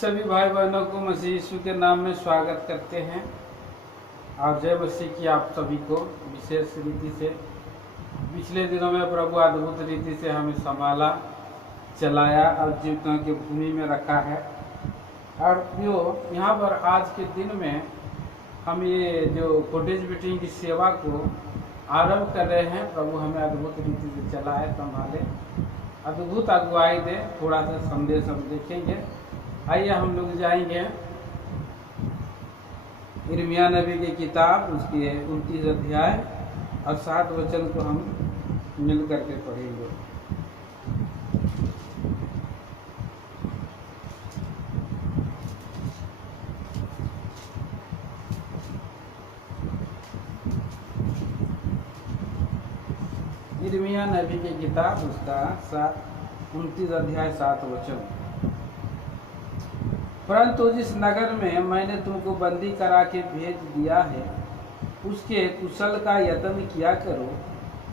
सभी भाई बहनों को मसीह यीशु के नाम में स्वागत करते हैं और जय मसीह की आप सभी को विशेष रीति से पिछले दिनों में प्रभु अद्भुत रीति से हमें संभाला, चलाया और जीवितों की भूमि में रखा है। और जो यहाँ पर आज के दिन में हम ये जो कॉटेज मीटिंग की सेवा को आरंभ कर रहे हैं, प्रभु हमें अद्भुत रीति से चलाए, संभाले, अद्भुत अगुवाई दे। थोड़ा सा संदेश हम देखेंगे। आइए हम लोग जाएंगे यिर्मयाह नबी की किताब, उसकी 29 अध्याय और 7 वचन को हम मिल करके पढ़ेंगे। यिर्मयाह नबी की किताब, उसका 29 अध्याय 7 वचन। परंतु जिस नगर में मैंने तुमको बंदी करा के भेज दिया है, उसके कुशल का यत्न किया करो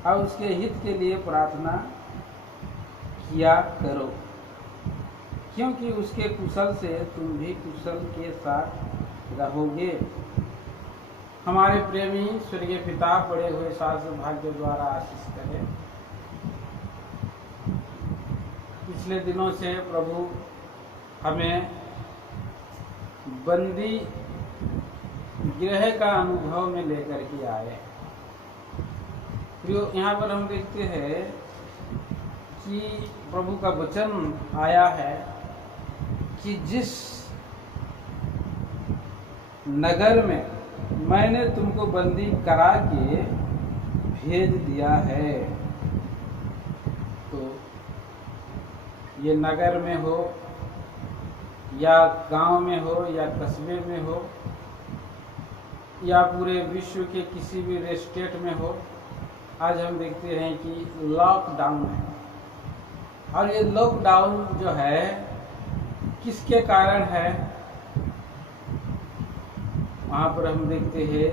और उसके हित के लिए प्रार्थना किया करो, क्योंकि उसके कुशल से तुम भी कुशल के साथ रहोगे। हमारे प्रेमी स्वर्गीय पिता बड़े हुए शास्त्र भाग्य द्वारा आशीष करें। पिछले दिनों से प्रभु हमें बंदी गृह का अनुभव में लेकर के आए। यहाँ पर हम देखते हैं कि प्रभु का वचन आया है कि जिस नगर में मैंने तुमको बंदी करा के भेज दिया है, तो ये नगर में हो या गांव में हो या कस्बे में हो या पूरे विश्व के किसी भी स्टेट में हो, आज हम देखते हैं कि लॉकडाउन है। और ये लॉकडाउन जो है किसके कारण है, वहाँ पर हम देखते हैं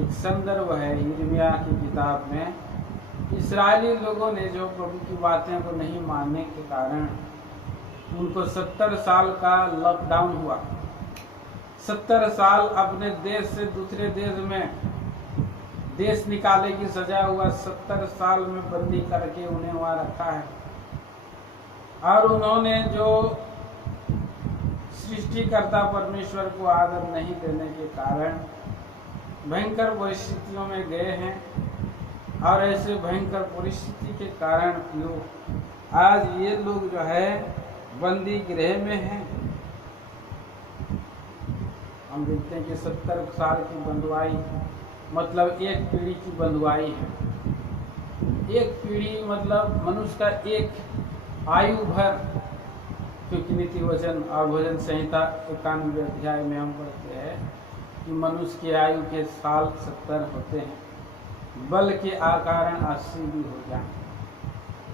एक संदर्भ है यिर्मयाह की किताब में। इस्राएली लोगों ने जो प्रभु की बातें को नहीं मानने के कारण उनको 70 साल का लॉकडाउन हुआ। 70 साल अपने देश से दूसरे देश में देश निकाले की सजा हुआ। 70 साल में बंदी करके उन्हें वहाँ रखा है। और उन्होंने जो सृष्टिकर्ता परमेश्वर को आदर नहीं देने के कारण भयंकर परिस्थितियों में गए हैं। और ऐसे भयंकर परिस्थिति के कारण आज ये लोग जो है बंदी गृह में हैं। हम देखते हैं कि 70 साल की बंधुआई मतलब एक पीढ़ी की बंधुआई है। एक पीढ़ी मतलब मनुष्य का एक आयु भर, क्योंकि नीति वचन और भजन संहिता 91 अध्याय में हम पढ़ते हैं कि मनुष्य के आयु के साल 70 होते हैं, बल के कारण 80 भी हो जाए,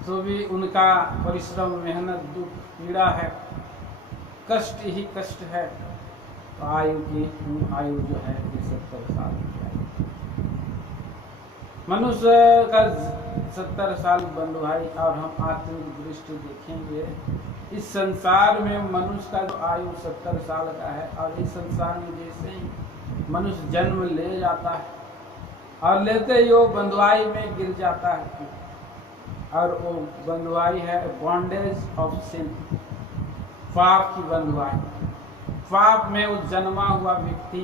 तो भी उनका परिश्रम, मेहनत, दुख, पीड़ा है, कष्ट ही कष्ट है। तो आयु जो है 70 साल की है। मनुष्य का 70 साल बंधुआई। और हम आत्मिक दृष्टि देखेंगे, इस संसार में मनुष्य का जो आयु 70 साल का है, और इस संसार में जैसे ही मनुष्य जन्म ले जाता है और लेते ही वो बंधुआई में गिर जाता है। और वो बंधुआई है बॉन्डेज ऑफ सिन, पाप की बंधुआई। पाप में वो जन्मा हुआ व्यक्ति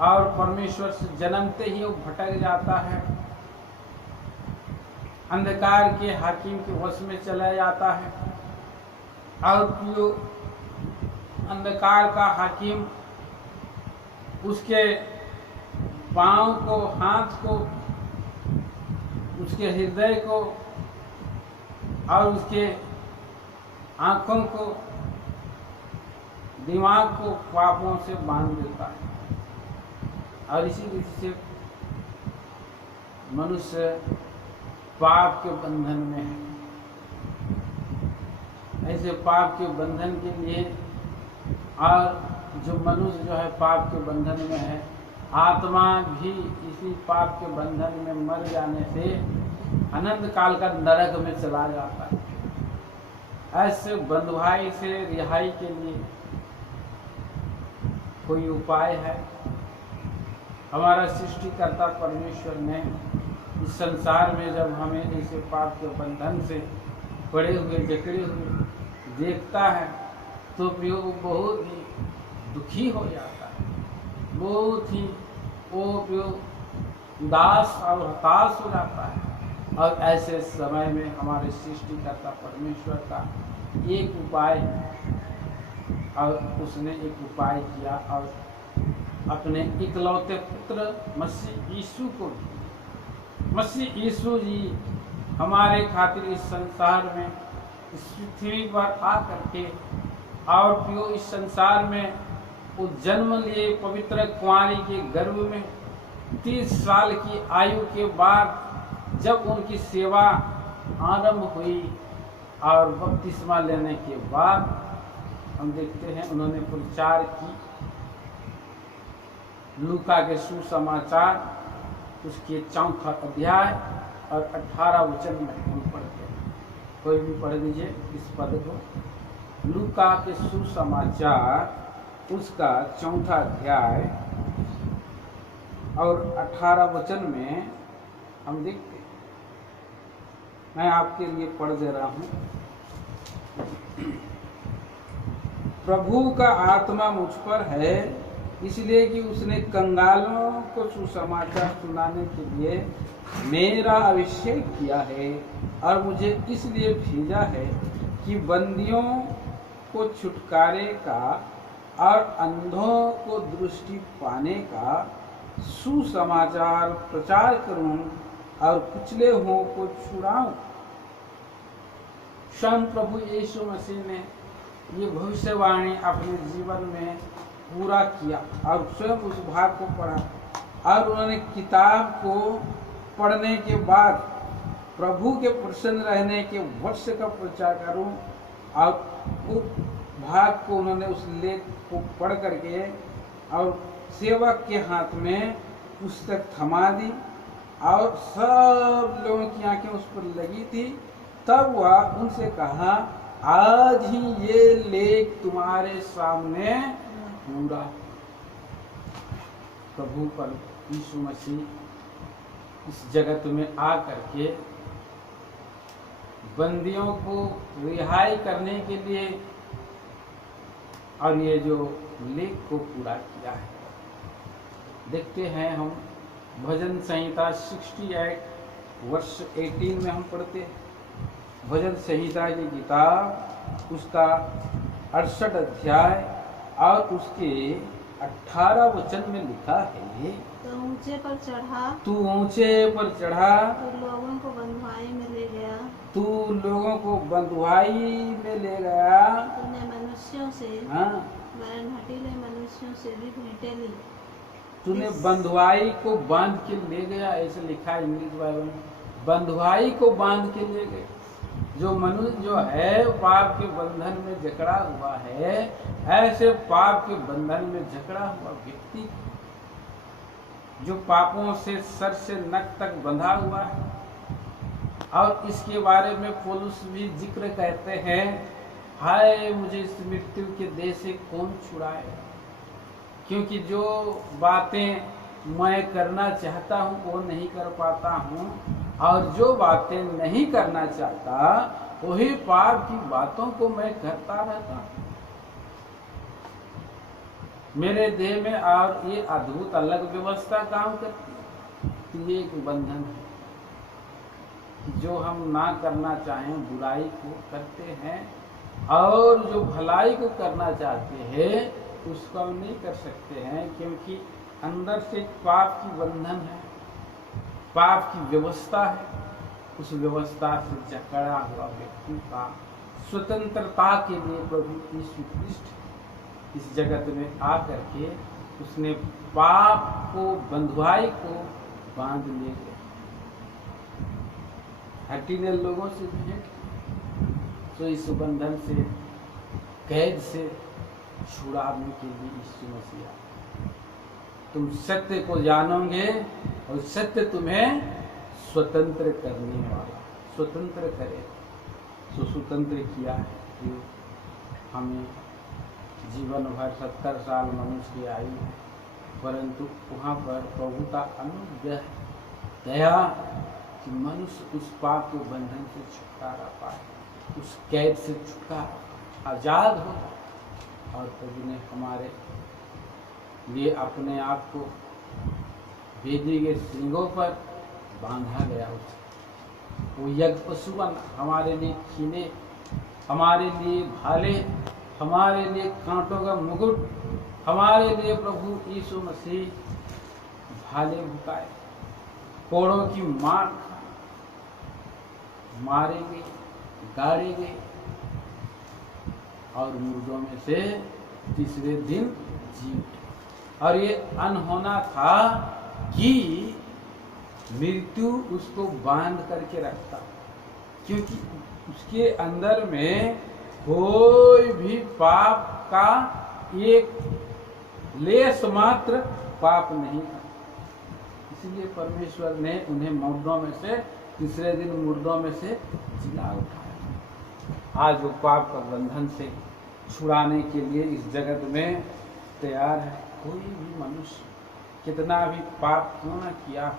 और परमेश्वर से जन्मते ही वो भटक जाता है, अंधकार के हाकिम के वश में चला जाता है। और जो अंधकार का हाकिम उसके पाँव को, हाथ को, उसके हृदय को और उसके आँखों को, दिमाग को पापों से बांध देता है। और इसी रीति से मनुष्य पाप के बंधन में है। ऐसे पाप के बंधन के लिए, और जो मनुष्य जो है पाप के बंधन में है, आत्मा भी इसी पाप के बंधन में मर जाने से अनंत काल का नरक में चला जाता है। ऐसे बंधुआई से रिहाई के लिए कोई उपाय है? हमारा सृष्टिकर्ता परमेश्वर ने इस संसार में जब हमें ऐसे पाप के बंधन से पड़े हुए जकड़े हुए देखता है तो भी वो बहुत ही दुखी हो जाता है, बहुत ही वो उदास और हताश हो जाता है। और ऐसे समय में हमारे सृष्टिकर्ता परमेश्वर का एक उपाय है और उसने एक उपाय किया और अपने इकलौते पुत्र मसीह यीशु को, मसीह यीशु जी हमारे खातिर इस संसार में इस पृथ्वी पर आकर के और फिर इस संसार में वो जन्म लिए पवित्र कुंवारी के गर्भ में 30 साल की आयु के बाद जब उनकी सेवा आरंभ हुई और बपतिस्मा लेने के बाद हम देखते हैं उन्होंने प्रचार की। लूका के सुसमाचार उसके 4 अध्याय और 18 वचन में हम पढ़ते हैं। कोई भी पढ़ लीजिए इस पद को। लूका के सुसमाचार उसका 4 अध्याय और 18 वचन में हम देखते हैं। मैं आपके लिए पढ़ दे रहा हूँ। प्रभु का आत्मा मुझ पर है, इसलिए कि उसने कंगालों को सुसमाचार सुनाने के लिए मेरा अभिषेक किया है और मुझे इसलिए भेजा है कि बंदियों को छुटकारे का और अंधों को दृष्टि पाने का सुसमाचार प्रचार करूं और कुचले हुओं को छुड़ाऊं। स्वयं प्रभु यीशु मसीह ने ये भविष्यवाणी अपने जीवन में पूरा किया और स्वयं उस भाग को पढ़ा और उन्होंने किताब को पढ़ने के बाद प्रभु के प्रसन्न रहने के वर्ष का प्रचार करूं और उस भाग को उन्होंने उस लेख को पढ़ करके और सेवक के हाथ में पुस्तक थमा दी और सब लोगों की आंखें उस पर लगी थी। तब वह उनसे कहा, आज ही ये लेख तुम्हारे सामने पूरा। प्रभु पर यीशु मसीह इस जगत में आ करके बंदियों को रिहाई करने के लिए और ये जो लेख को पूरा किया है। देखते हैं हम भजन संहिता 68 वर्ष 18 में हम पढ़ते हैं। भजन संहिता की किताब उसका 68 अध्याय और उसके 18 वचन में लिखा है, तो ऊंचे पर चढ़ा, तू ऊंचे पर चढ़ा, तो लोगों को बंधुआई में ले गया, तू लोगों को बंधुआई में ले गया, तूने मनुष्यों से, हाँ, वरन हठीले मनुष्यों से भी भेंटें ली। तूने बंधुआई को बांध के ले गया, ऐसे लिखा है इंग्लिश बाइबल में। बंधुआई को बांध के ले गए। जो मनुष्य जो है पाप के बंधन में जकड़ा हुआ है, ऐसे पाप के बंधन में जकड़ा हुआ व्यक्ति जो पापों से सर से नख तक बंधा हुआ है, और इसके बारे में पौलुस भी जिक्र कहते हैं, हाय मुझे इस मृत्यु के देह से कौन छुड़ाए। क्योंकि जो बातें मैं करना चाहता हूँ वो नहीं कर पाता हूँ, और जो बातें नहीं करना चाहता वही पाप की बातों को मैं करता रहता हूँ। मेरे देह में और ये अद्भुत अलग व्यवस्था काम करती है। ये एक बंधन है, जो हम ना करना चाहें बुराई को करते हैं, और जो भलाई को करना चाहते हैं उसको हम नहीं कर सकते हैं, क्योंकि अंदर से पाप की बंधन है, पाप की व्यवस्था है। उस व्यवस्था से जकड़ा हुआ व्यक्ति का स्वतंत्रता के लिए प्रभु यीशु ख्रिस्ट इस जगत में आकर के उसने पाप को, बंधुआई को बांध ले गए। हठीले लोगों से भेंट, तो इस बंधन से, कैद से छुड़ाने के लिए यीशु मसीह आए। तुम सत्य को जानोगे और सत्य तुम्हें स्वतंत्र करने वाला, स्वतंत्र करे। तो स्वतंत्र किया है, हमें जीवन जीवन भर 70 साल मनुष्य की आयु है, परंतु वहाँ पर प्रभु का अनुग्रह दया कि मनुष्य उस पाप के बंधन से छुटकारा पाए, उस कैद से छुटकारा आजाद हो। और प्रभु ने हमारे लिए अपने आप को वेदी के सींगों पर बांधा गया उसे। वो यज्ञ पशु बना, हमारे लिए कीने, हमारे लिए भाले, हमारे लिए कांटों का मुकुट, हमारे लिए प्रभु यीशु मसीह भाले भुकाए, कोड़ों की मार मारे गए, गाड़े गए और मुर्दों में से तीसरे दिन जी उठे। और ये अनहोना था कि मृत्यु उसको बांध करके रखता, क्योंकि उसके अंदर में कोई भी पाप का एक लेस मात्र पाप नहीं था। इसलिए परमेश्वर ने उन्हें मुर्दों में से तीसरे दिन मुर्दों में से जिला उठाया। आज वो पाप का बंधन से छुड़ाने के लिए इस जगत में तैयार है। कोई भी मनुष्य कितना भी पाप क्यों न किया,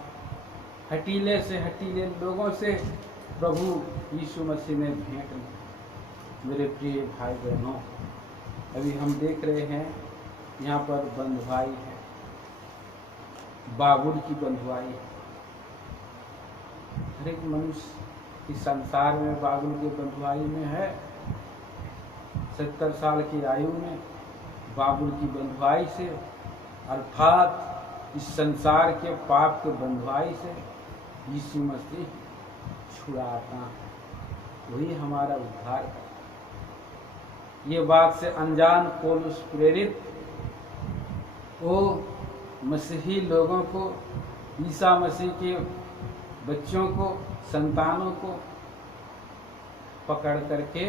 हटीले से हटीले लोगों से प्रभु यीशु मसीह ने भेंट ली। मेरे प्रिय भाई बहनों, अभी हम देख रहे हैं यहाँ पर बंधुआई है, बाबुल की बंधुआई है। हर एक मनुष्य इस संसार में बाबुल की बंधुआई में है। 70 साल की आयु में बाबुल की बंधुआई से, अर्थात इस संसार के पाप के बंधुआई से यीशु मसीह छुड़ाता है, वही हमारा उद्धार है। ये बात से अनजान पौलुस प्रेरित वो मसीही लोगों को, ईसा मसीह के बच्चों को, संतानों को पकड़ करके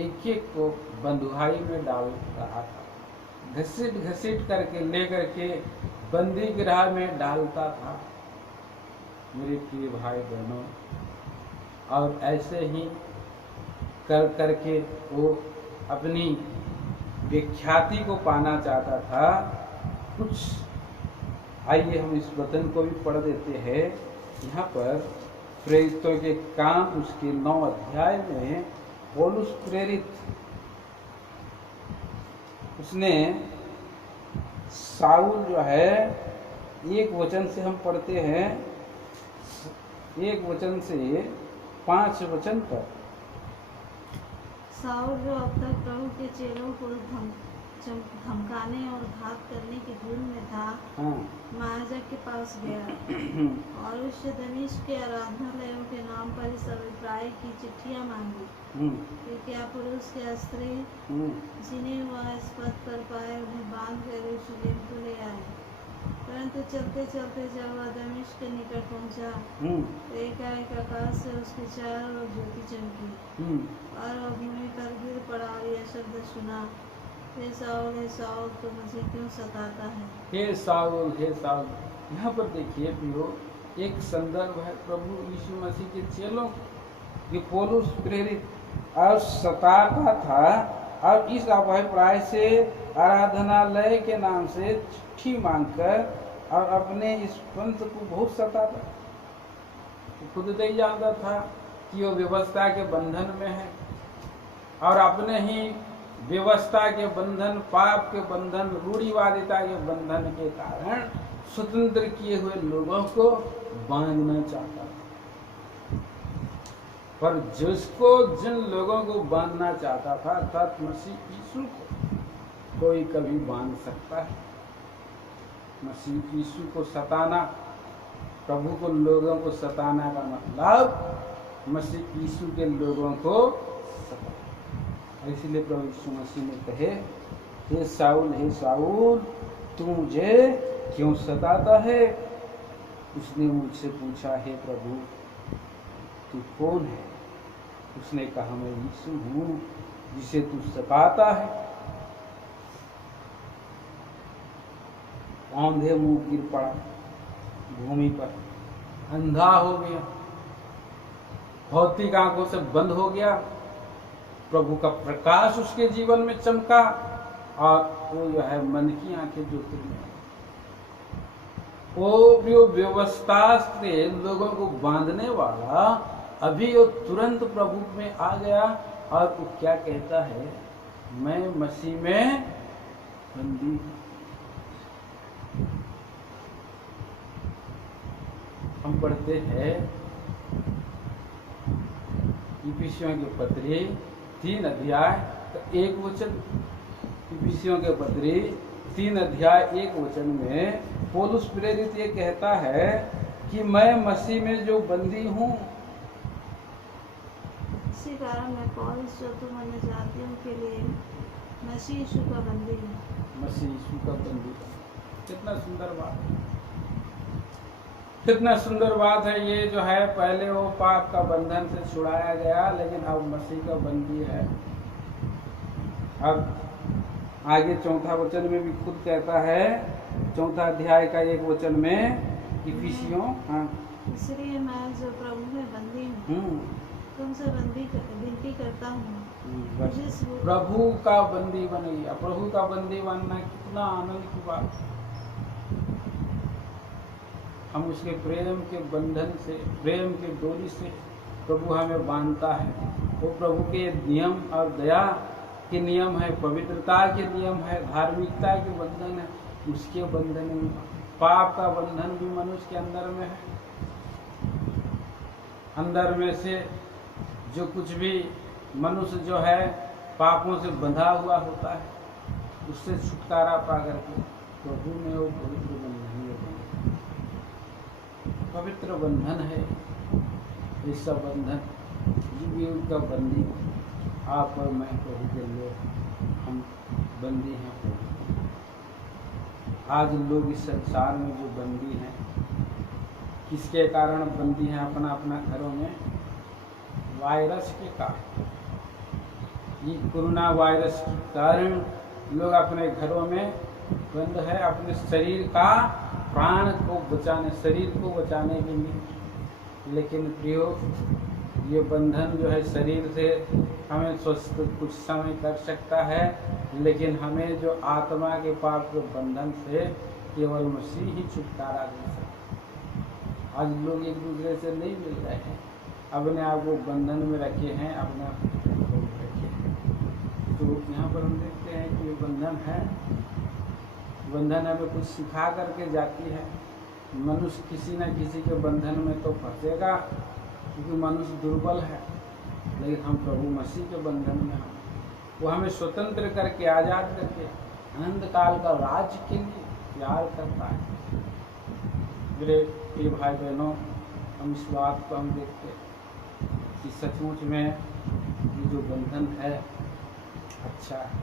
एक एक को बंधुआई में डाल रहा था, घसीट घसीट करके लेकर के बंदी गृह में डालता था। मेरे प्रिय भाई बहनों, और ऐसे ही कर करके वो अपनी विख्याति को पाना चाहता था। कुछ आइए हम इस वचन को भी पढ़ देते हैं। यहाँ पर प्रेरितों के काम उसके 9 अध्याय में पौलुस प्रेरित उसने साउल जो है, एक वचन से हम पढ़ते हैं, एक वचन से 5 वचन पर। साउल जो अब तक प्रभु के चेलों को धमकाने और घात करने की धुन में था, हाँ। महायाजक के पास गया और उससे दमिश्क के आराधनालयों के नाम पर इस अभिप्राय की चिट्ठियां मांगी कि क्या पुरुष या स्त्री जिन्हें वह स्पर्श कर पाए उन्हें बांध कर यरूशलेम को ले आए। परंतु चलते चलते जब वह दमिश्क के निकट पहुंचा तो एकाएक आकाश से उसके चारों ओर ज्योति चमकी और वह भूमि पर गिर पड़ा और यह शब्द सुना, हे साउल तो मुझे क्यों सताता है? हे साउल, हे साउल। यहाँ पर देखिए प्रियो, एक संदर्भ है प्रभु यीशु मसीह के चेलों ये पौलुस प्रेरित और सताता था, और इस अभिप्राय से आराधनालय के नाम से चिट्ठी मांगकर और अपने इस पंथ को बहुत सताता। खुद नहीं जानता था कि वो व्यवस्था के बंधन में है, और अपने ही व्यवस्था के बंधन, पाप के बंधन, रूढ़िवादिता के बंधन के कारण स्वतंत्र किए हुए लोगों को बांधना चाहता था। पर जिसको जिन लोगों को बांधना चाहता था, अर्थात मसीह यीशु को, कोई कभी बांध सकता है। मसीह यीशु को सताना, प्रभु को लोगों को सताना का मतलब मसीह यीशु के लोगों को सताना। इसलिए प्रभु यीशु मसीह ने कहे, हे साउल तू मुझे क्यों सताता है? उसने मुझसे पूछा, हे प्रभु तू कौन है? उसने कहा, मैं यीशु हूँ जिसे तू सताता है। औंधे मुंह गिर पड़ा भूमि पर, अंधा हो गया, भौतिक आंखों से बंद हो गया। प्रभु का प्रकाश उसके जीवन में चमका और वो जो है मन की आंखें ज्योतिर्मय है। वो जो व्यवस्था से लोगों को बांधने वाला अभी वो तुरंत प्रभु में आ गया और वो क्या कहता है, मैं मसीह में बंदी हूं। हम पढ़ते हैं इफिसियों के पत्री 3 अध्याय 1 वचन। इफिसियों के पत्री 3 अध्याय 1 वचन में पौलुस प्रेरित ये कहता है कि मैं मसीह में जो बंदी हूँ। इसी कारण मैं पौलुस जो तुम अन्य जातियों के लिए मसीह यीशु का बंदी हूँ। मसीह यीशु का बंदी। कितना सुंदर बात है, कितना सुंदर बात है ये जो है। पहले वो पाप का बंधन से छुड़ाया गया, लेकिन अब मसीह का बंदी है। अब आगे 4 वचन में भी खुद कहता है, 4 अध्याय का 1 वचन में इफिसियों। हाँ, इसलिए मैं जो प्रभु में बंदी हूँ तुमसे विनती करता हूँ, जिस प्रभु का बंदी बन गया। प्रभु का बंदी बनना कितना आनंद की बात है। हम उसके प्रेम के बंधन से, प्रेम के डोरी से प्रभु हमें बांधता है। वो प्रभु के नियम और दया के नियम है, पवित्रता के नियम है, धार्मिकता के बंधन है। उसके बंधन में पाप का बंधन भी मनुष्य के अंदर में है। अंदर में से जो कुछ भी मनुष्य जो है पापों से बंधा हुआ होता है, उससे छुटकारा पा करके प्रभु ने वो पवित्र बंधन है। पवित्र बंधन है ऐसा बंधन, जीव का बंदी आप और मैं प्रभु के लोग, हम बंदी हैं प्रभु। आज लोग इस संसार में जो बंदी हैं, किसके कारण बंदी हैं? अपना अपना घरों में वायरस के कारण, ये कोरोना वायरस के कारण लोग अपने घरों में बंद है, अपने शरीर का प्राण को बचाने, शरीर को बचाने के लिए। लेकिन प्रियो, ये बंधन जो है शरीर से हमें स्वस्थ कुछ समय कर सकता है, लेकिन हमें जो आत्मा के पाप के बंधन से केवल मसीह ही छुटकारा दे सकता। आज लोग एक दूसरे से नहीं मिल रहे हैं, अपने आप को बंधन में रखे हैं, अपने आप को रखे हैं। तो यहाँ पर हम देखते हैं कि ये बंधन है। बंधन हमें कुछ सिखा करके जाती है। मनुष्य किसी न किसी के बंधन में तो फंसेगा, क्योंकि मनुष्य दुर्बल है। लेकिन हम प्रभु मसीह के बंधन में हैं। वो हमें स्वतंत्र करके, आज़ाद करके अनंत काल का राज्य के लिए प्यार करता है। मेरे भाई बहनों, हम इस बात को हम देखते हैं कि सचमुच में ये जो बंधन है अच्छा है।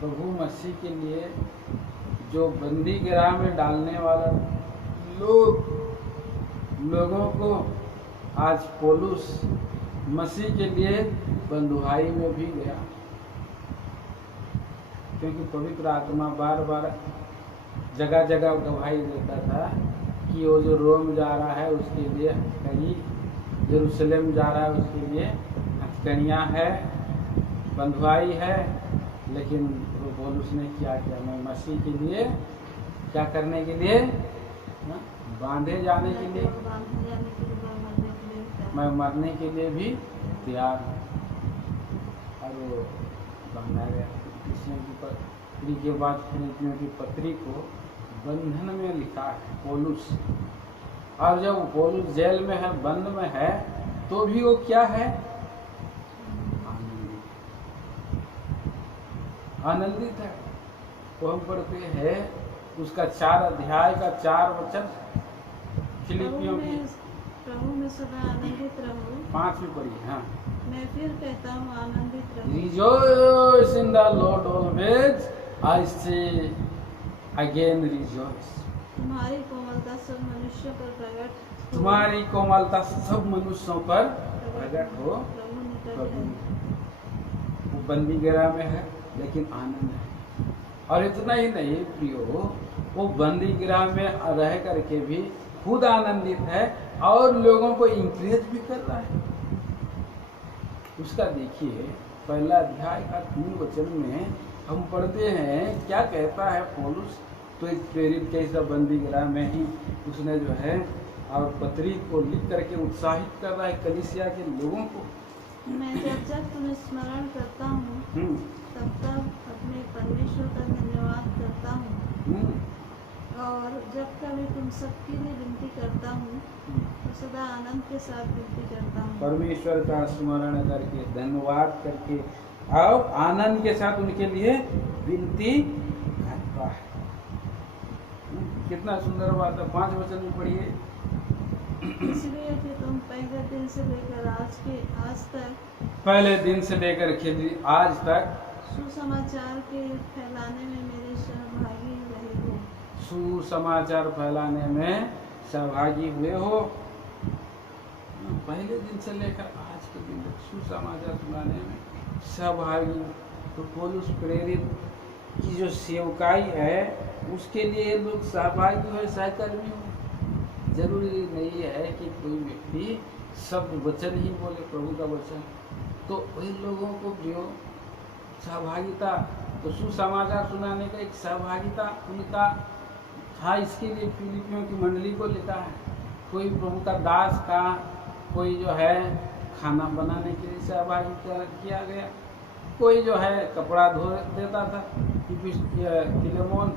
प्रभु मसीह के लिए जो बंदी गिरह में डालने वाला लोगों को आज पौलुस मसीह के लिए बंधुआई में भी गया, क्योंकि पवित्र आत्मा बार बार जगह जगह गवाही देता था कि वो जो रोम जा रहा है उसके लिए हथकड़ी, यरूशलेम जा रहा है उसके लिए हथकड़ियाँ है, बंधुआई है। लेकिन वो पौलुस ने क्या किया? मैं मसीह के लिए क्या करने के लिए? बांधे जाने के लिए, मैं मरने के लिए भी तैयार हूँ। और वो बांधा गया। इफिसियों की पत्री के बाद फिलिपियों की पत्री को बंधन में लिखा है पौलुस। और जब पौलुस जेल में है, बंद में है, तो भी वो क्या है? आनंदित है। तो हम पढ़ते हैं उसका 4 अध्याय का 4 वचन फिलिपियों की। प्रभु में सदा आनंदित रहो। 5 में पढ़ी। हाँ, मैं फिर कहता हूँ आनंदित रहो। Rejoice in the Lord always. I say again rejoice. तुम्हारी कोमलता सब मनुष्यों पर प्रकट हो। तुम्हारी कोमलता सब मनुष्यों पर प्रकट हो। प्रभु निकट है। वो बंदी गिरह में है, लेकिन आनंद है। और इतना ही नहीं प्रियो, वो बंदी गिरह में रह करके भी खुद आनंदित है और लोगों को इंकरेज भी कर रहा है। उसका देखिए 1 अध्याय का 3 वचन में हम पढ़ते हैं क्या कहता है पौलुस, तो एक प्रेरित कैसा बंदी गिरा में ही उसने जो है और पत्री को लिख करके उत्साहित कर रहा है कलीसिया के लोगों को। मैं जब जब तुम्हें स्मरण करता हूँ तब तब अपने परमेश्वर का धन्यवाद करता हूँ, और जब कभी तुम सबके लिए विनती करता हूँ तो सदा आनंद के साथ विनती करता हूँ। परमेश्वर का स्मरण करके, धन्यवाद करके और आनंद के साथ उनके लिए विनती करता है। कितना सुंदर बात है। 5 वचन में पढ़िए। इसलिए कि तुम पहले दिन से लेकर आज तक पहले दिन से लेकर के आज तक सुसमाचार के फैलाने में मेरे सहभागी रहे हो। सुसमाचार फैलाने में सहभागी हुए हो। पहले दिन से लेकर आज के दिन तक सुसमाचार सुनाने में सहभागी। तो पौलुस प्रेरित की जो सेवकाई है उसके लिए लोग सहभागी हो, सहकर्मी हो। जरूरी नहीं है कि कोई व्यक्ति शब्द वचन ही बोले, प्रभु का वचन, तो वही लोगों को जो सहभागिता, तो सुसमाचार सुनाने का एक सहभागिता उनका था। इसके लिए फिलिपियों की मंडली को लिखा है। कोई प्रभु का दास का, कोई जो है खाना बनाने के लिए सहभागी किया गया, कोई जो है कपड़ा धो देता था फिलेमोन,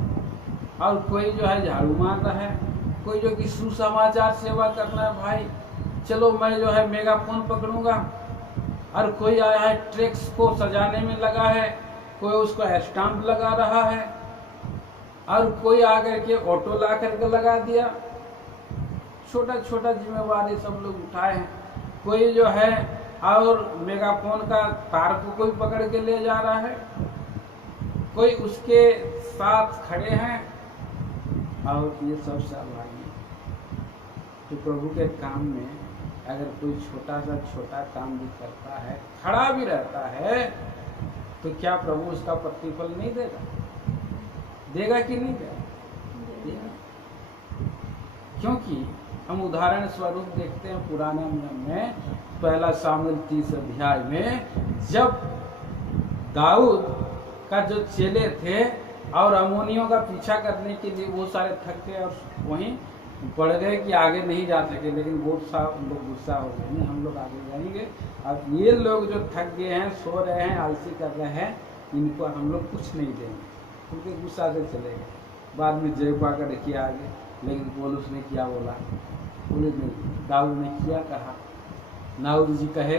और कोई जो है झाड़ू मार रहा है, कोई जो कि सुसमाचार सेवा करना है, भाई चलो मैं जो है मेगाफोन पकड़ूंगा, और कोई आया है ट्रैक्स को सजाने में लगा है, कोई उसको स्टाम्प लगा रहा है, और कोई आकर के ऑटो ला करके लगा दिया। छोटा छोटा जिम्मेवारी सब लोग उठाए हैं। कोई जो है और मेगाफोन का तार को कोई पकड़ के ले जा रहा है, कोई उसके साथ खड़े हैं, और ये सब सहभागी। तो प्रभु के काम में अगर कोई छोटा काम भी करता है, खड़ा भी रहता है, तो क्या प्रभु उसका प्रतिफल नहीं देगा? देगा कि नहीं देगा? क्योंकि हम उदाहरण स्वरूप देखते हैं पुराने नियम में 1 सामुएल 30 अध्याय में, जब दाऊद का जो चेले थे और अमोनियों का पीछा करने के लिए वो सारे थक गए और वहीं पड़ गए कि आगे नहीं जा सके, लेकिन बहुत सा लोग गुस्सा हो गए, नहीं हम लोग आगे जाएंगे, अब ये लोग जो थक गए हैं, सो रहे हैं, आलसी कर रहे हैं, इनको हम लोग कुछ नहीं देंगे, उनके गुस्सा से चले गए। बाद में जय पाकर किए आगे, लेकिन पौलुस ने क्या बोला? दाऊद ने क्या कहा? नाऊद जी कहे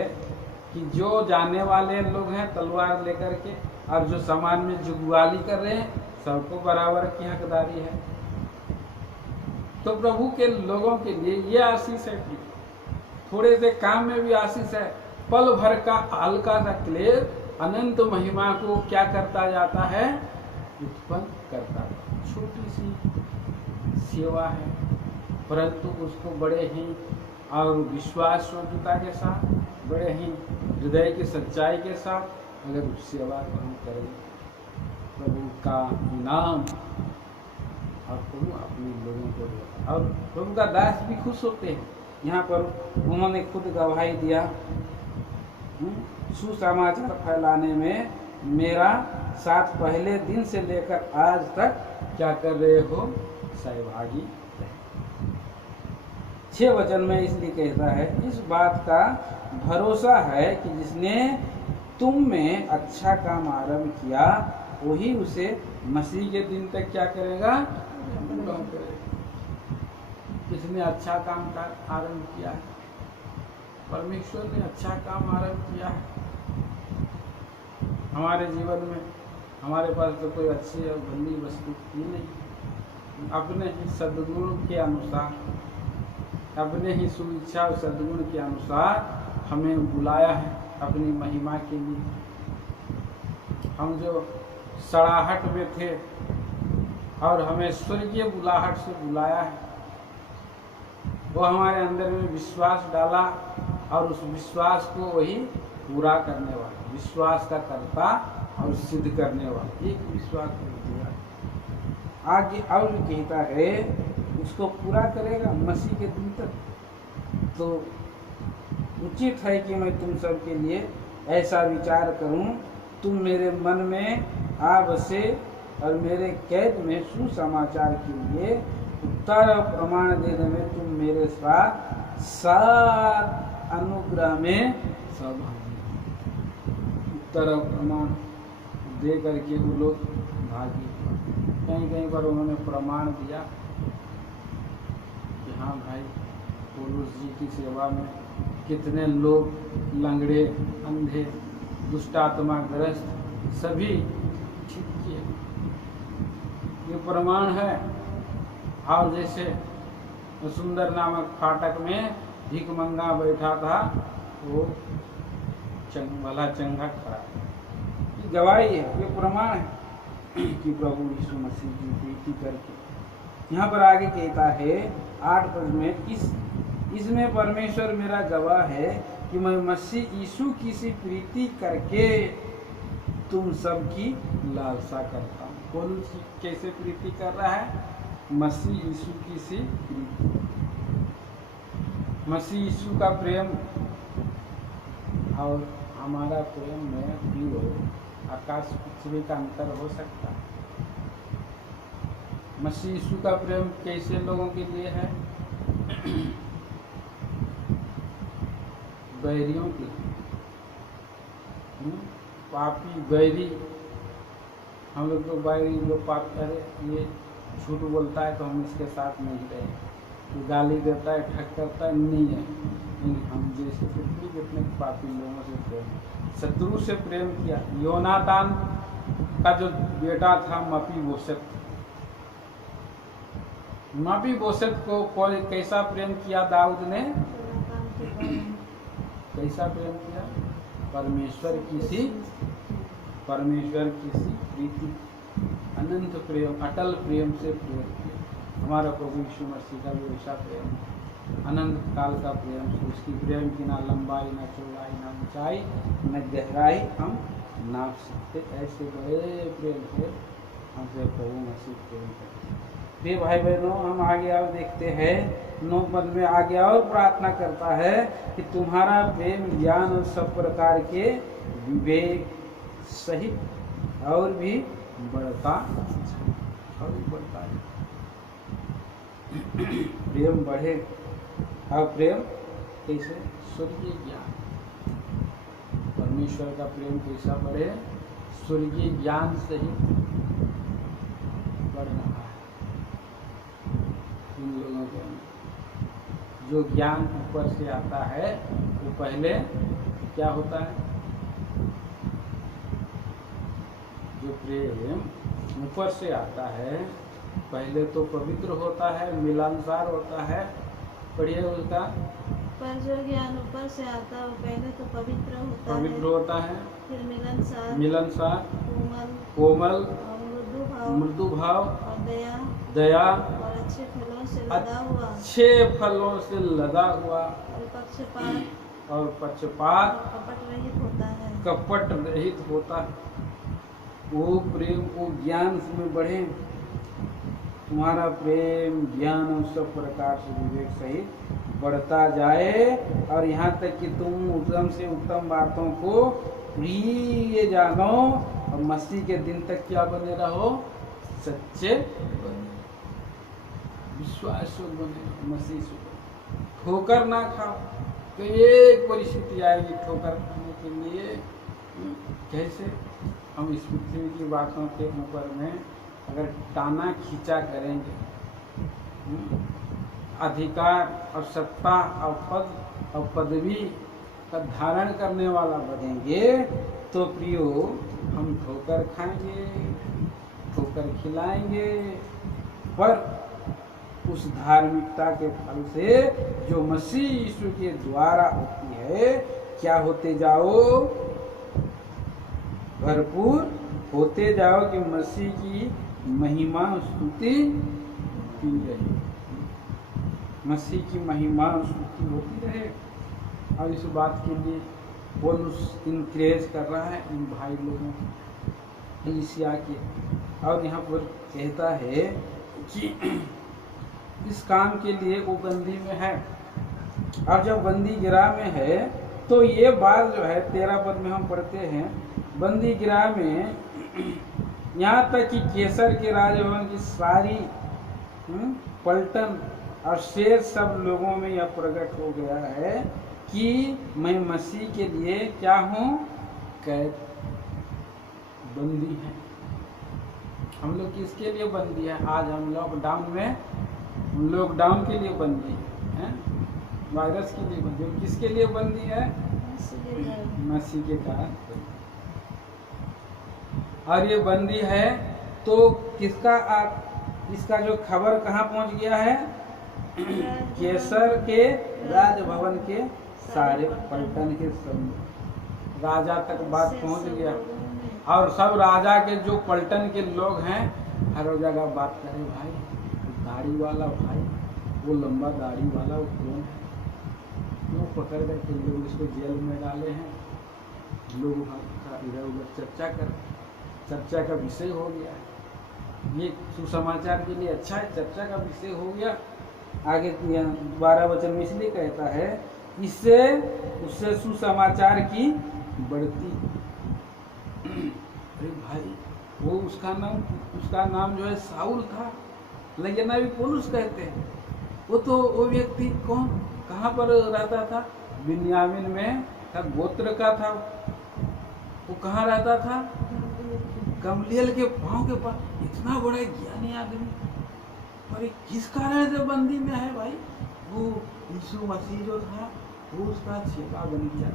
कि जो जाने वाले लोग हैं तलवार लेकर के, और जो समाज में जुगवाली कर रहे हैं, सबको बराबर की हकदारी है। तो प्रभु के लोगों के लिए ये आशीष है कि थोड़े से काम में भी आशीष है। पल भर का हल्का सा क्लेश अनंत महिमा को क्या करता जाता है? उत्पन्न करता है। छोटी सी सेवा है, परंतु उसको बड़े ही और विश्वास योग्यता के साथ, बड़े ही हृदय की सच्चाई के साथ अगर उस सेवा को हम करें, प्रभु का इनाम और प्रभु अपने लोगों को देता, और प्रभु का दास भी खुश होते हैं। यहाँ पर उन्होंने खुद गवाही दिया, सुसमाचार फैलाने में मेरा साथ पहले दिन से लेकर आज तक क्या कर रहे हो? सहभागी रहे। 6 वचन में इसलिए कहता है, इस बात का भरोसा है कि जिसने तुम में अच्छा काम आरंभ किया वही उसे मसीह के दिन तक क्या करेगा? पूरा करेगा। किसने अच्छा काम आरंभ किया है? परमेश्वर ने अच्छा काम आरंभ किया है हमारे जीवन में। हमारे पास तो कोई अच्छी और भली वस्तु ही नहीं, अपने ही सद्गुण के अनुसार, अपने ही सुइच्छा और सद्गुण के अनुसार हमें बुलाया है अपनी महिमा के लिए। हम जो सड़ाहट में थे और हमें स्वर्गीय बुलाहट से बुलाया है, वो हमारे अंदर में विश्वास डाला और उस विश्वास को वही पूरा करने वाला, विश्वास का कर्ता और सिद्ध करने वाला एक विश्वास को दिया। आगे और कहता है उसको पूरा करेगा मसीह के दिन तक। तो उचित है कि मैं तुम सब के लिए ऐसा विचार करूं, तुम मेरे मन में आ बसे और मेरे कैद में सुसमाचार के लिए उत्तर और प्रमाण देने में तुम मेरे साथ सात अनुग्रह में सहभागी। उत्तर और प्रमाण दे करके वो लोग भागी। कहीं कहीं पर उन्होंने प्रमाण दिया कि हाँ भाई, पौलुस जी की सेवा में कितने लोग लंगड़े, अंधे, दुष्टात्मा ग्रस्त सभी ठीक किए, ये प्रमाण है। और जैसे सुंदर नामक फाटक में भिखमंगा बैठा था, वो भला चंगा खड़ा, ये गवाही है, ये प्रमाण है कि प्रभु यीशु मसीह की प्रीति करके। यहाँ पर आगे कहता है 8 पद में, इसमें परमेश्वर मेरा गवाह है कि मैं मसीह यीशु की सी प्रीति करके तुम सबकी लालसा करता हूँ। कौन सी कैसे प्रीति कर रहा है? मसीह यीशु की सी प्रीति। मसीह यीशु का प्रेम और हमारा प्रेम में भी हो, आकाश पृथ्वी का अंतर हो सकता है। मसीह यीशु का प्रेम कैसे लोगों के लिए है? बैरियों के, पापी बैरी। हम लोग तो बैरी लोग पापी, अरे ये झूठ बोलता है तो हम इसके साथ नहीं रहे, तो गाली देता है, ठग करता है, नहीं है। हम जैसे कितने कितने पापी लोगों से प्रेम, शत्रु से प्रेम किया। योनातान का जो बेटा था मपीबोशेत को कैसा प्रेम किया दाऊद ने? कैसा प्रेम किया? परमेश्वर की सी प्रीति, अनंत प्रेम, अटल प्रेम से प्रेम किया। हमारा प्रभु यीशु मसीह का भी ऐसा प्रेम, अनंत काल का प्रेम, उसकी प्रेम की ना लंबाई, ना चौड़ाई, ना ऊंचाई, न गहराई हम नाप सकते। ऐसे बड़े प्रेम से हमसे प्रभु मसीह प्रेम करते। फिर भाई बहनों, हम आगे और देखते हैं 9 पद में आगे और प्रार्थना करता है कि तुम्हारा प्रेम ज्ञान और सब प्रकार के विवेक सहित और भी बढ़ता है। प्रेम बढ़े। और प्रेम कैसे? स्वर्गीय ज्ञान। परमेश्वर का प्रेम कैसा बढ़े? स्वर्गीय ज्ञान सहित बढ़ रहा है इन लोगों के अंदर। जो ज्ञान ऊपर से आता है वो पहले क्या होता है? जो प्रेम ऊपर से आता है पहले तो पवित्र होता है, मिलनसार होता है। पढ़िए उसका। पर जो ज्ञान ऊपर से आता है वो पहले तो पवित्र होता है, फिर मिलनसार, कोमल, और मृदु भाव, और दया, और अच्छे फलों से लदा हुआ, और पक्षपात, कपट रहित होता है। वो प्रेम, वो ज्ञान में बढ़े। तुम्हारा प्रेम ज्ञान और सब प्रकार से विवेक सहित बढ़ता जाए, और यहाँ तक कि तुम उत्तम से उत्तम बातों को प्रिय जानो, और मसीह के दिन तक क्या बने रहो? सच्चे बने, विश्वास बने, मसीह से ठोकर ना खाओ। तो एक परिस्थिति आएगी ठोकर खाने के लिए। कैसे? हम इस पृथ्वी की बातों के ऊपर में अगर टाना खींचा करेंगे, अधिकार और सत्ता और पद और पदवी का धारण करने वाला बनेंगे, तो प्रियो हम ठोकर खाएंगे, ठोकर खिलाएंगे। पर उस धार्मिकता के फल से जो मसीह यीशु के द्वारा होती है, क्या होते जाओ? भरपूर होते जाओ कि मसीह की महिमा स्तुति की रहे, मसीह की महिमा स्तुति होती रहे। और इस बात के लिए पौलुस इंकरेज कर रहा है इन भाई लोगों कलीसिया के। और यहाँ पर कहता है कि इस काम के लिए वो बंदी में है, और जब बंदी गिरा में है तो ये बात जो है 13 पद में हम पढ़ते हैं, बंदी गिरा में यहाँ तक कि केसर के राजभवन की सारी पलटन और शेर सब लोगों में यह प्रकट हो गया है कि मैं मसीह के लिए क्या हूँ, कैद, बंदी है। हम लोग किसके लिए बंदी है? आज हम लॉकडाउन के लिए बंदी है, वायरस के लिए बंदी है। किसके लिए बंदी है? मसीह के कारण। और ये बंदी है तो इसका जो खबर कहाँ पहुँच गया है? केसर के राजभवन के सारे पलटन के सब राजा तक बात पहुंच गया। और सब राजा के जो पलटन के लोग हैं हर जगह बात करें, भाई दाढ़ी वाला, भाई वो लंबा दाढ़ी वाला वो कौन है, क्यों पकड़ करके लोग इसको जेल में डाले हैं। लोग इधर उधर चर्चा का विषय हो गया है। ये सुसमाचार के लिए अच्छा है, चर्चा का विषय हो गया। आगे 12 वचन में इसलिए कहता है, इससे उससे सुसमाचार की बढ़ती। अरे भाई वो उसका नाम जो है साउल था, लेकिन अभी पौलुस कहते हैं। वो व्यक्ति कौन, कहाँ पर रहता था? बिन्यामीन में का गोत्र का था। वो कहाँ रहता था? गमलीएल के पाँव के पास। इतना बड़ा ज्ञानी आदमी, पर किस कारण से बंदी में है भाई? वो यीशु मसीह जो था वो उसका चेला बन गया।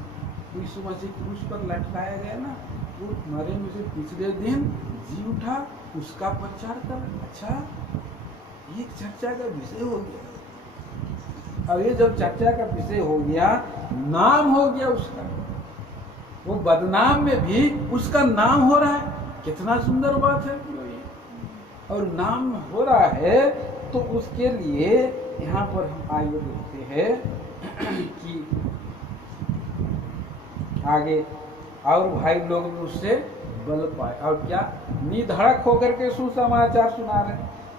यीशु मसीह क्रूस पर लटकाया गया ना, वो मरे में से तीसरे दिन जी उठा, उसका प्रचार कर। अच्छा, ये चर्चा का विषय हो गया। अब ये जब चर्चा का विषय हो गया, नाम हो गया उसका, वो बदनाम में भी उसका नाम हो रहा है। कितना सुंदर बात है। और नाम हो रहा है तो उसके लिए यहाँ पर हम आगे देखते हैं कि आगे और भाई लोग भी उससे बल पाए और क्या निधड़क होकर के सुसमाचार सुना रहे।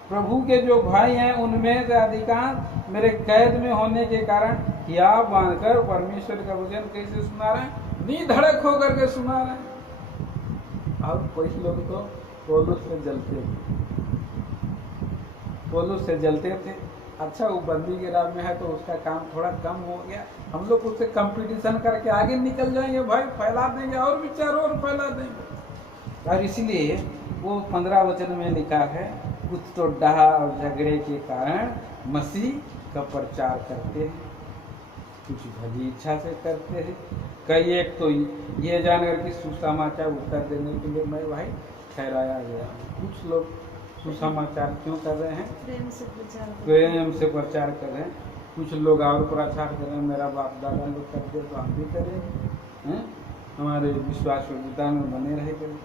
प्रभु के जो भाई हैं उनमें से अधिकांश मेरे कैद में होने के कारण क्या बांधकर परमेश्वर का वचन कैसे सुना रहे हैं? निधड़क होकर के सुना रहे हैं। और कुछ लोग तो पौलुस से जलते थे। अच्छा, वो बंदी के राह में है तो उसका काम थोड़ा कम हो गया। हम लोग उससे कंपटीशन करके आगे निकल जाएंगे भाई, फैला देंगे और विचार और फैला देंगे। और इसलिए वो 15 वचन में लिखा है, कुछ तो डहा और झगड़े के कारण मसीह का प्रचार करते हैं, कुछ भली इच्छा से करते हैं। कई एक तो ये जानकर कि सुसमाचार उत्तर देने के लिए मैं भाई ठहराया गया। कुछ लोग सुसमाचार क्यों कर रहे हैं? प्रेम से प्रचार कर रहे हैं। कुछ लोग और प्रचार कर रहे हैं, मेरा बाप दादा लोग करते तो हम भी करें, हमारे विश्वास योग्यता में बने रहे करें।